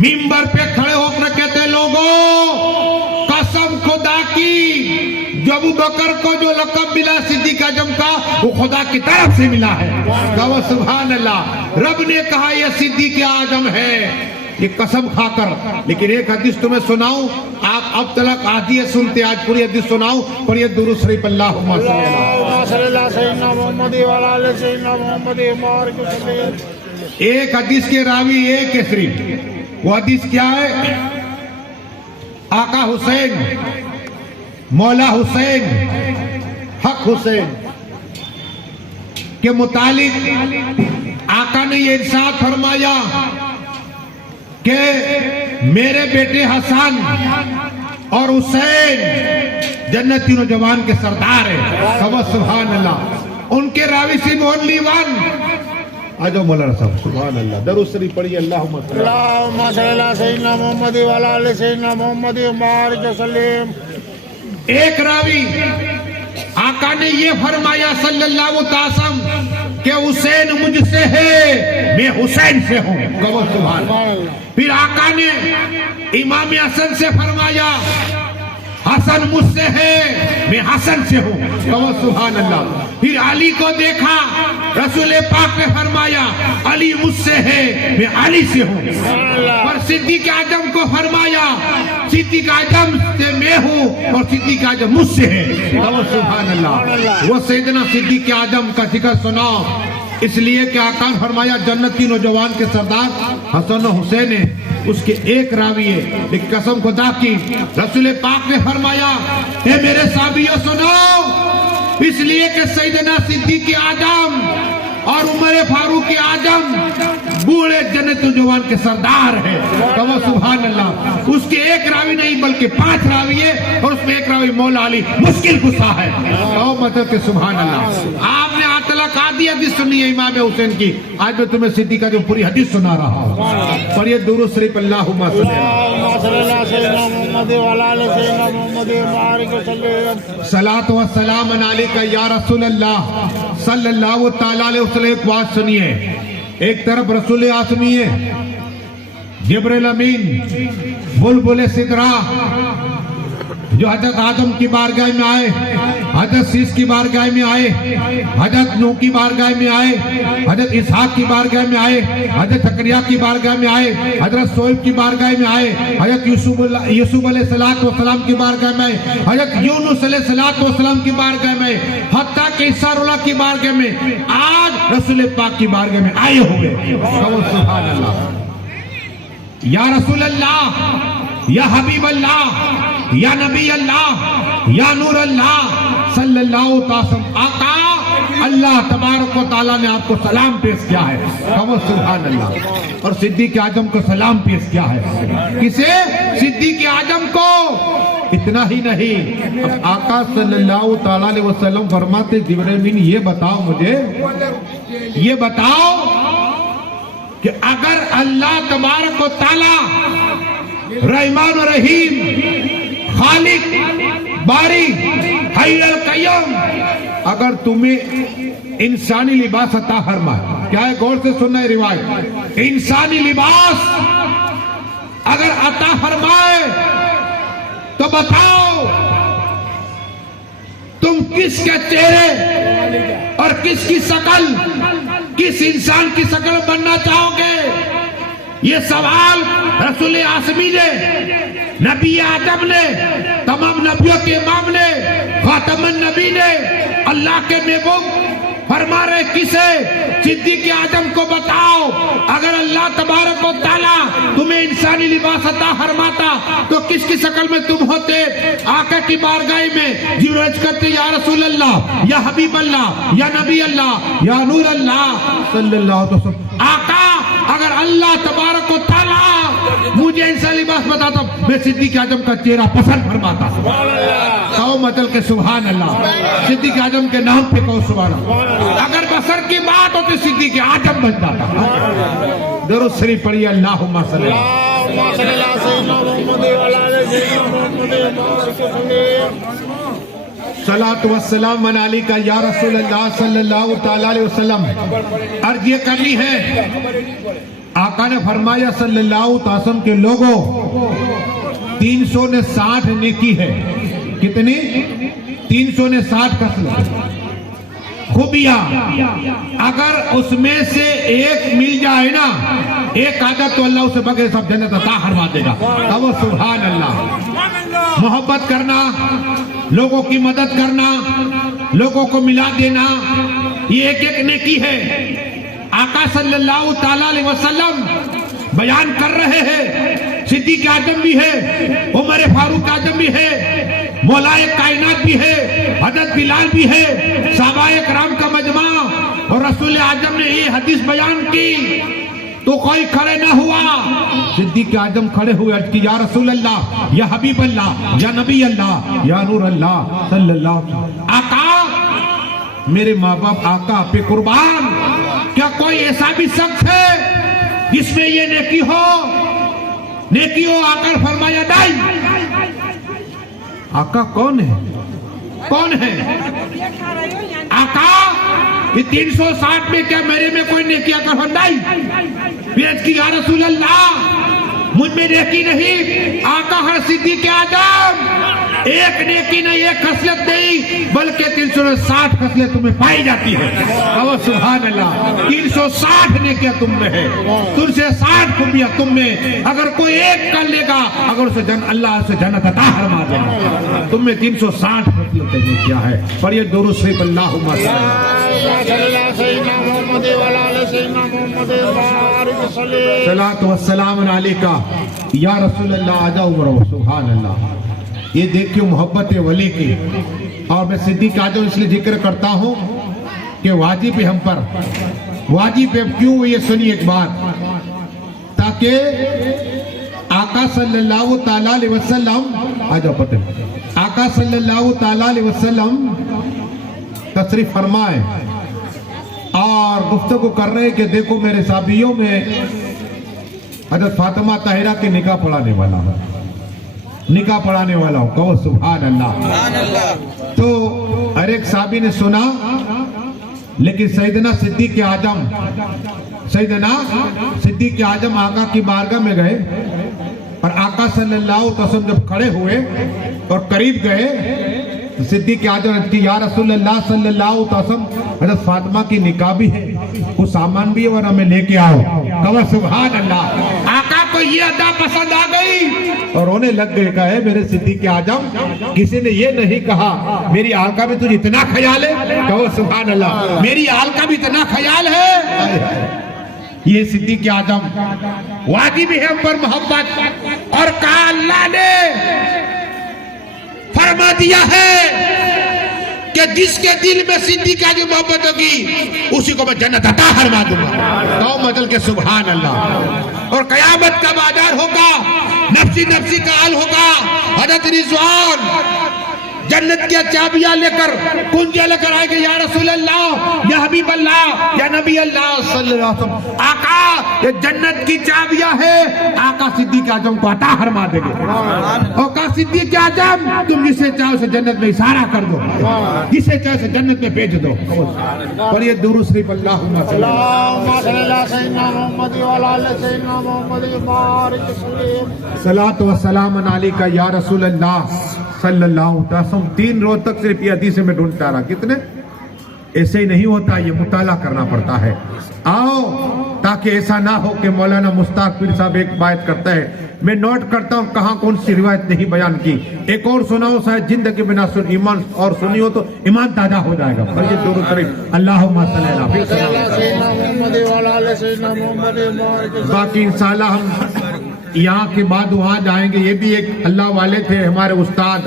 मिंबर पे खड़े होकर कहते लोगों कसम खुदा की जो अबू बकर को जो लक़ब मिला सिद्दीक़ आज़म का वो खुदा की तरफ से मिला है। कहो सुभान अल्लाह। रब ने कहा यह सिद्दीक़ आज़म है, ये कसम खाकर। लेकिन एक हदीस तुम्हें सुनाऊं, आप अब तक आधी है सुनते, आज पूरी हदीस सुनाऊं। पर ये दुरूद शरीफ अल्लाहुम्मा एक हदीस के रावी एक है सिर्फ। वो हदीस क्या है? आका हुसैन, मौला हुसैन, हक हुसैन के मुतालिक आका ने ये इरशाद फरमाया कि मेरे बेटे हसन और हुसैन जन्नती नौजवान के सरदार है। सब सुभान अल्लाह। उनके रावी सिर्फ ओनली वन। आ जाओ मौलाना साहब। सुभान अल्लाह। दरूद शरीफ पढ़िए। अल्लाहुम्मा सल्लल्लाहु मुहम्मद व अला आलि सय्यिदना मुहम्मद बारिक वसल्लम। एक रावी आका ने ये फरमाया सल्लल्लाहु अलैहि वसल्लम कि हुसैन मुझसे है, मैं हुसैन से हूँ। कहो सुभान। फिर आका ने इमाम हसन से फरमाया हसन मुझसे है, मैं हसन से हूँ। कहो सुभान अल्लाह। फिर अली को देखा, रसूल पाक ने फरमाया अली मुझसे है, मैं अली से हूँ। पर सिद्दीक़ आज़म को फरमाया सिद्दीक़ आज़म से मैं हूँ और सिद्दीक़ आज़म मुझसे है। कहो सुभान अल्लाह। वो सैयदना सिद्दीक़ आज़म का जिक्र सुनाओ, इसलिए कि आका ने फरमाया जन्नती नौजवान के सरदार हसन और हुसैन है। उसके एक रावी है, लेकिन कसम खुदा की रसूल पाक ने फरमाया हे मेरे साबियों सुनो, इसलिए कि सैयदना सिद्दीक़ आज़म और उमर फारूक आज़म बूढ़े जन्नत नौजवान के सरदार है। कहो सुभान अल्लाह। उसके एक रावी नहीं बल्कि 5 रावी है और उसमें एक रावी मौला अली मुश्किल गुस्सा है। कहो मतलब के सुभान अल्लाह। आपने तलक आधी हदीस सुनी है इमाम हुसैन की, आज मैं तुम्हें सिद्दीक़ का जो पूरी हदीस सुना रहा हूँ। पढ़िए दुरूद शरीफ। अल्लाहुम्मा सलातो व सलाम अलैका या रसूल अल्लाह सल्लल्लाहु तआला अलैहि वसल्लम। एक बात सुनिए, एक तरफ रसूल आसमी है, जिब्रील अमीन बुलबुल सिदरा जो हजरत आदम की बारगाह में आए, हजरत शीश की बारगाह में आए, हजरत नूह की बारगाह में आए, हजरत इसहाक की बारगाह में आए, हजरत जकरिया की बारगाह में आए, हजरत शोएब की बारगाह में आए, हजरत यूसुफ अलैहिस्सलाम की बारगाह में आए, हजरत यूनुस अलैहिस्सलाम की बारगाह में आए, हत्ता के ईसा की बारगाह में, आज रसूल पाक की बारगाह में आए हुए। सुभान अल्लाह। या रसूल अल्लाह, या हबीब अल्लाह, या नबी अल्लाह, या नूर अल्लाह सल्लल्लाहु अलैहि वसल्लम। आका अल्लाह तबारक व तआला ने आपको सलाम पेश किया है। कहो सुभान अल्लाह। और सिद्दीक़ आज़म को सलाम पेश किया है। किसे? सिद्दीक़ आज़म को। इतना ही नहीं, अब आका सल्लल्लाहु तआला अलैहि वसल्लम फरमाते जिब्रील ये बताओ मुझे, ये बताओ कि अगर अल्लाह तबारक व तआला रहमान और रहीम खालिक बारी हय्युल क़य्यूम अगर तुम्हें इंसानी लिबास अता फरमाए, क्या है? गौर से सुनना है रिवायत। इंसानी लिबास अगर अता फरमाए तो बताओ तुम किसके चेहरे और किसकी शक्ल, किस इंसान की शक्ल बनना चाहोगे? ये सवाल रसूल आसमी ने, नबी आदम ने, तमाम नबियों के इमाम ने, खातमुन नबी ने, अल्लाह के महबूब फरमा रहे किसे? सिद्दीक़ आज़म को बताओ अगर अल्लाह तबारक व तआला तुम्हें इंसानी लिबास अता फरमाता तो किसकी शक्ल में तुम होते? आका की बारगाह में जिब्रील करते या रसूल अल्लाह, या हबीब अल्लाह, या नबी अल्लाह, या नूर अल्लाह सल्लल्लाहु अलैहि वसल्लम। आका अगर अल्लाह तबारक व तआला मुझे इंसानी लिबास बताता मैं सिद्दीक़ आज़म का चेहरा पसंद फरमाता। कहो मतलब के सुभान अल्लाह। सिद्दीक़ आज़म के नाम पे कहो सुभान अल्लाह। अगर बसर की बात होती सिद्दीक़ आज़म बन जाता। दुरूद शरीफ पढ़िए। अल्लाहुम्मा सल्ली सलात व सलाम अलैका या रसूल अल्लाह सल्लल्लाहु तआला अलैहि वसल्लम। अर्ज ये करनी है आका ने फरमाया सल्लल्लाहु अलैहि वसल्लम के लोगों 360 नेकी है। कितनी? 360 खसलत खूबियां। अगर उसमें से एक मिल जाए ना, एक आदत, तो अल्लाह उसे बगैर सब जन्नत अता फरमा देगा। अब सुभान अल्लाह। मोहब्बत करना, लोगों की मदद करना, लोगों को मिला देना, ये एक एक नेकी है। आका सल्लल्लाहु ताला अलैहि वसल्लम बयान कर रहे हैं, सिद्दीक़ आज़म भी है, उमर फारूक आज़म भी है, मौलाए कायनात भी है, हज़रत बिलाल भी है, सहाबाए किराम का मजमा, और रसूल आज़म ने ये हदीस बयान की तो कोई खड़े ना हुआ। सिद्दीक़ आज़म खड़े हुए, अर्ज की या रसूल अल्लाह, या हबीब अल्लाह, या नबी अल्लाह, या नूर अल्लाह सल्लल्लाहु। आका, मेरे माँ बाप आका पे कुर्बान, क्या कोई ऐसा भी शख्स है जिसमें ये नेकी हो? नेकी हो? आकर फरमाया नहीं। आका कौन है? कौन है आका? ये 360 में क्या मेरे में कोई नेकी? आकर नहीं। बेच की या रसूल अल्लाह, मुझ में नेकी नहीं। आका हर सिद्दीक़ आज़म एक नेकी नहीं, एक खसलत नहीं, बल्कि 360 खसलत तुम्हें पाई जाती है। अब सुभान अल्लाह। 360 नेकियां तुम में है, 360 खूबियां तुम में। अगर कोई एक कर लेगा, अगर उसे अल्लाह उसे जन्नत अता फरमा देगा। तुम में 360 खसलतें नेकियां है। पर ये दुरूद शरीफ अल्लाहुम्मा सल्लल्लाहु वस्सलाम अलैका या रसूल अल्लाह। आजा उमर, सुभान अल्लाह। ये देखियो मोहब्बत वली की। और मैं सिद्दीक़ आज़म इसलिए जिक्र करता हूं कि वाजिब है हम पर। वाजिब है क्यों? ये सुनिए एक बात, ताकि आका सल्लल्लाहु ताला अलैहि वसल्लम, आ जाओ पते, आका सल्लल्लाहु ताला अलैहि वसल्लम तशरीफ फरमाए और गुफ्तगू कर रहे कि देखो मेरे साबियों में हज़रत फातिमा ताहिरा के निकाह पढ़ाने वाला हूं, निकाह पढ़ाने वाला हूं। कहो सुभान अल्लाह। तो हर एक साबी ने सुना, लेकिन सैयदना सिद्दीक़ आज़म, सैयदना सिद्दीक़ आज़म आका की बारगाह में गए और आका सल्लल्लाहु अलैहि वसल्लम जब खड़े हुए और करीब गए तो सिद्दीक़ आज़म की या रसूल अल्लाह सल्लल्लाहु अलैहि वसल्लम, हज़रत फातिमा की निकाह भी है, कुछ सामान भी है और हमें लेके आओ। कहो सुभान अल्लाह। आका को ये अदा पसंद आ गई और रोने लग गए। कहा है मेरे सिद्दीक़ आज़म, किसी ने ये नहीं कहा मेरी आल का भी तुझे इतना ख्याल है? कहो सुभान अल्लाह। मेरी आल का भी इतना ख्याल है? ये सिद्दीक़ आज़म वाजिब है हम पर मोहब्बत। और कहा अल्लाह ने फरमा दिया है कि जिसके दिल में सिद्दीक़ आज़म मोहब्बत होगी उसी को मैं जन्नत अता फरमा दूंगा। तो मजल के सुभान अल्लाह। और कयामत का बाजार होगा, नफ्सी नफ्सी का हाल होगा। हज़रत रिज़वान जन्नत की चाबियां लेकर, कुंजियां लेकर आएंगे, या रसूल अल्लाह, या हबीब अल्लाह, या नबी अल्लाह सल्लल्लाहु अलैहि वसल्लम। आका ये जन्नत की चाबियां है, आका सिद्दीक़ आज़म को अता फरमा देंगे। और कहा सिद्दीक़ आज़म तुम जिसे चाहो उसे जन्नत में इशारा कर दो, जिसे चाहो उसे जन्नत में भेज दो। और ये दुरूद शरीफ अल्लाहुम्मा सल्लल्लाहु वस्सलाम अलैका या रसूल अल्लाह सल्लल्लाहु अलैहि वसल्लम। 3 रोज तक सिर्फ ये हदीस में ढूंढता रहा। कितने? ऐसे ही नहीं होता, ये मुताला करना पड़ता है। आओ, ताकि ऐसा ना हो कि मौलाना मुश्ताक पीर साहब एक बात करता है, मैं नोट करता हूँ कहाँ कौन सी रिवायत नहीं बयान की, एक और सुनाओ, शायद जिंदगी बिना सुन ईमान और सुनी हो तो ईमान ताजा हो जाएगा। पर ये दोनों तरफ अल्लाहुम्मा सल्ली अला बाकी इंशाल्लाह हम यहाँ के बाद वहाँ जाएंगे। ये भी एक अल्लाह वाले थे हमारे उस्ताद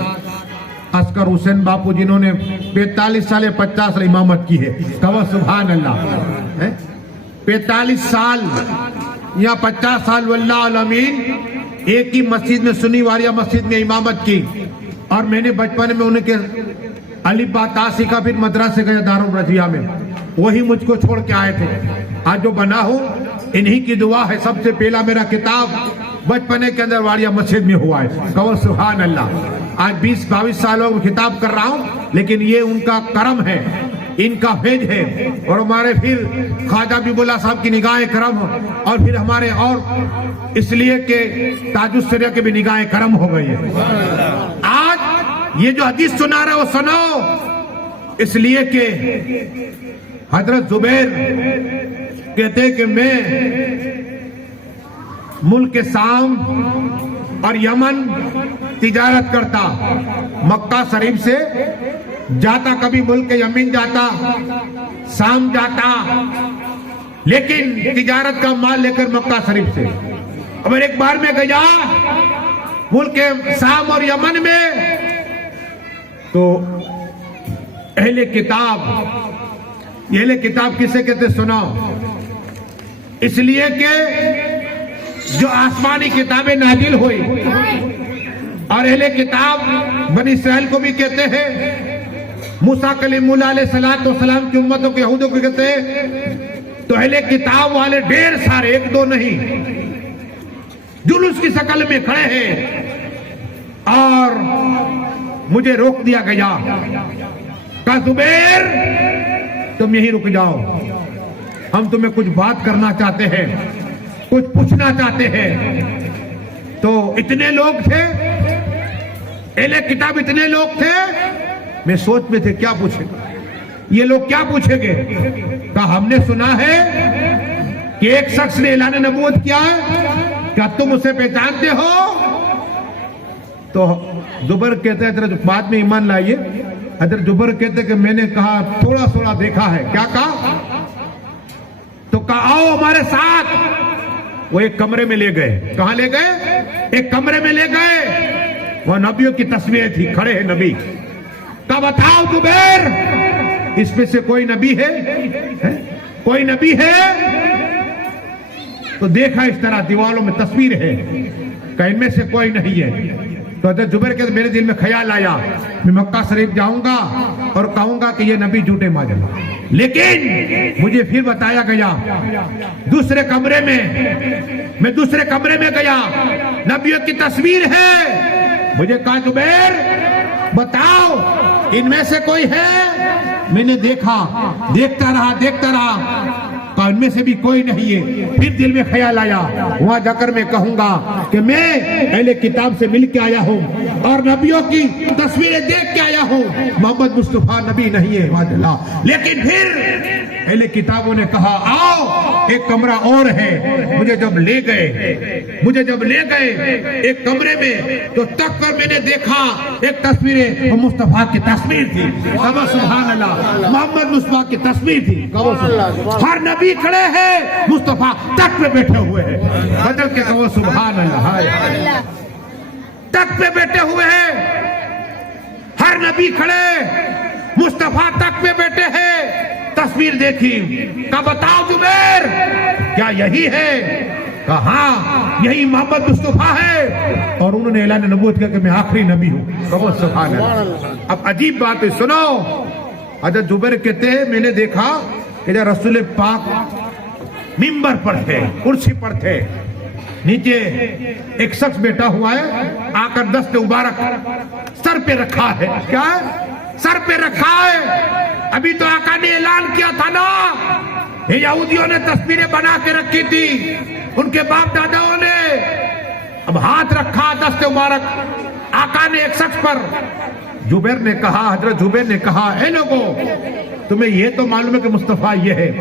अस्कर हुसैन बापू, जिन्होंने 45 साल 50 साल इमामत की है। कहो सुभान अल्लाह। 45 साल या 50 साल वल्लाह अलमीन एक ही मस्जिद में, सुन्नी वारिया मस्जिद में इमामत की। और मैंने बचपन में उनके अली बाता सीखा, फिर मदरसे गया दारुल रजिया में, वही मुझको छोड़ के आए थे। आज जो बना हो इन्हीं की दुआ है। सबसे पहला मेरा किताब बचपने के अंदर वारिया मस्जिद में हुआ है। कहो सुभान अल्लाह। आज 20-22 सालों में खिताब कर रहा हूँ, लेकिन ये उनका करम है इनका फेज है। और हमारे फिर ख्वाजा बिबुल्ला साहब की निगाहें करम, और फिर हमारे और इसलिए के ताजुस्सरिया के भी निगाहें करम हो गई है। आज ये जो हदीस सुना रहे हो सुनो, इसलिए के हजरत जुबैर कहते कि मैं मुल्क शाम और यमन तिजारत करता, मक्का शरीफ से जाता, कभी मुल्क यमन जाता, शाम जाता, लेकिन तिजारत का माल लेकर मक्का शरीफ से। अब एक बार में गया मुल्क शाम और यमन में, तो अहले किताब किसे कहते सुनो, इसलिए कि जो आसमानी किताबें नाजिल हुई, और अहले किताब बनी इस्राइल को भी कहते हैं, मूसा कलीमुल्लाह अलैहिस्सलातु वस्सलाम की उम्मतों के यहूदियों को कहते हैं। तो अहले किताब वाले ढेर सारे, एक दो नहीं, जुलूस की शक्ल में खड़े हैं। और मुझे रोक दिया गया, कहा जुबैर तुम यहीं रुक जाओ, हम तुम्हें कुछ बात करना चाहते हैं, कुछ पूछना चाहते हैं। तो इतने लोग थे, अहले किताब इतने लोग थे, मैं सोच में थे क्या पूछेगा ये लोग, क्या पूछेंगे। कहा हमने सुना है कि एक शख्स ने ऐलान नबूवत किया है, क्या तुम उसे पहचानते हो। तो जुबैर कहते हैं बाद में ईमान लाइए। हजरत जुबैर कहते कि मैंने कहा थोड़ा थोड़ा देखा है। क्या कहा, तो कहा आओ हमारे साथ। वो एक कमरे में ले गए। कहां ले गए, एक कमरे में ले गए। वह नबियों की तस्वीरें थी, खड़े हैं नबी। का बताओ जुबैर इसमें से कोई नबी है? कोई नबी है? तो देखा इस तरह दीवारों में तस्वीर है, कहीं इनमें से कोई नहीं है। तो हजरत जुबैर के मेरे दिल में ख्याल आया, मैं मक्का शरीफ जाऊंगा और कहूंगा कि ये नबी झूठे माजल। लेकिन मुझे फिर बताया गया दूसरे कमरे में, मैं दूसरे कमरे में गया, नबियों की तस्वीर है। मुझे कहा जुबैर बताओ इनमें से कोई है? मैंने देखा, देखता रहा, इनमें से भी कोई नहीं है। फिर दिल में ख्याल आया, वहां जाकर मैं कहूंगा कि मैं अहले किताब से मिल के आया हूं और नबियों की तस्वीरें देख के आया हूं, मोहम्मद मुस्तफा नबी नहीं है माशाअल्लाह। लेकिन फिर अहले किताबों ने कहा आओ एक कमरा और है। मुझे जब ले गए एक कमरे में, तो तक कर मैंने देखा एक तस्वीर, वो मुस्तफा की तस्वीर थी। कहो सुभान अल्लाह, मोहम्मद मुस्तफा की तस्वीर थी। कहो हर नबी खड़े हैं, मुस्तफा तक पे बैठे हुए हैं। बदल के कहो सुभान अल्लाह, तक पे बैठे हुए हैं, हर नबी खड़े, मुस्तफा तक पे बैठे हैं। तस्वीर देखी, का बताओ जुबैर क्या यही है? कहा हाँ यही मोहम्मद मुस्तफा है। और उन्होंने ऐलान नबूवत किया कि मैं आखिरी नबी हूं। कहो सुभान अल्लाह। अब अजीब बात है सुनो, हजरत जुबैर कहते हैं मैंने देखा कि जब रसूल पाक मिंबर पर थे, कुर्सी पर थे, नीचे एक शख्स बैठा हुआ है, आकर दस्त मुबारक सर पे रखा है। क्या है? सर पे रखा है। अभी तो आका ने ऐलान किया था ना, ये यहूदियों ने तस्वीरें बना के रखी थी, उनके बाप दादाओं ने। अब हाथ रखा दस्त मुबारक आका ने एक शख्स पर। जुबैर ने कहा, हजरत जुबैर ने कहा, ए लोगों तुम्हें ये तो मालूम है कि मुस्तफा ये है,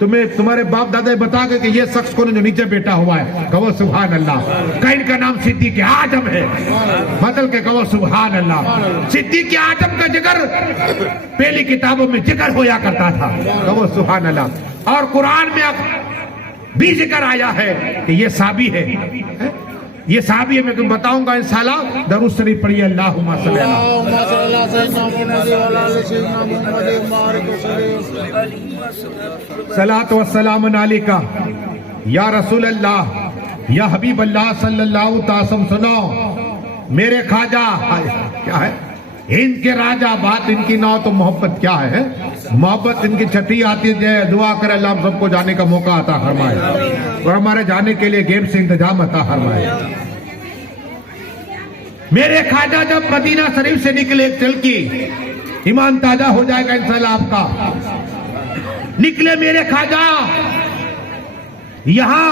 तुम्हें तुम्हारे बाप दादा बता गए कि ये शख्स कौन है जो नीचे बैठा हुआ है। कहो सुभान अल्लाह। कहीं का नाम सिद्दीक़ आजम है। बदल के कहो सुभान अल्लाह। सिद्दीक़ आजम का जिक्र पहली किताबों में जिक्र होया करता था। कहो सुभान अल्लाह। और कुरान में अब भी जिक्र आया है कि ये साबी है, ये साहबी है। मैं तुम्हें बताऊंगा इंशाल्लाह। दरूद शरीफ पढ़िए, अल्लाहुम्मा सल्ली सलातो वस्सलाम अलैका या रसूल अल्लाह या हबीब अल्लाह सल्लल्लाहु अलैहि वसल्लम। सुनो मेरे ख्वाजा, क्या है हिंद के राजा, बात इनकी ना हो तो मोहब्बत क्या है? मोहब्बत इनकी छठी आती है। दुआ कर अल्लाह हम सबको जाने का मौका अता फरमाए और हमारे जाने के लिए गेम से इंतजाम अता फरमाए। मेरे ख्वाजा जब मदीना शरीफ से निकले चल की, ईमान ताजा हो जाएगा इंशाल्लाह आपका। निकले मेरे खाजा, यहां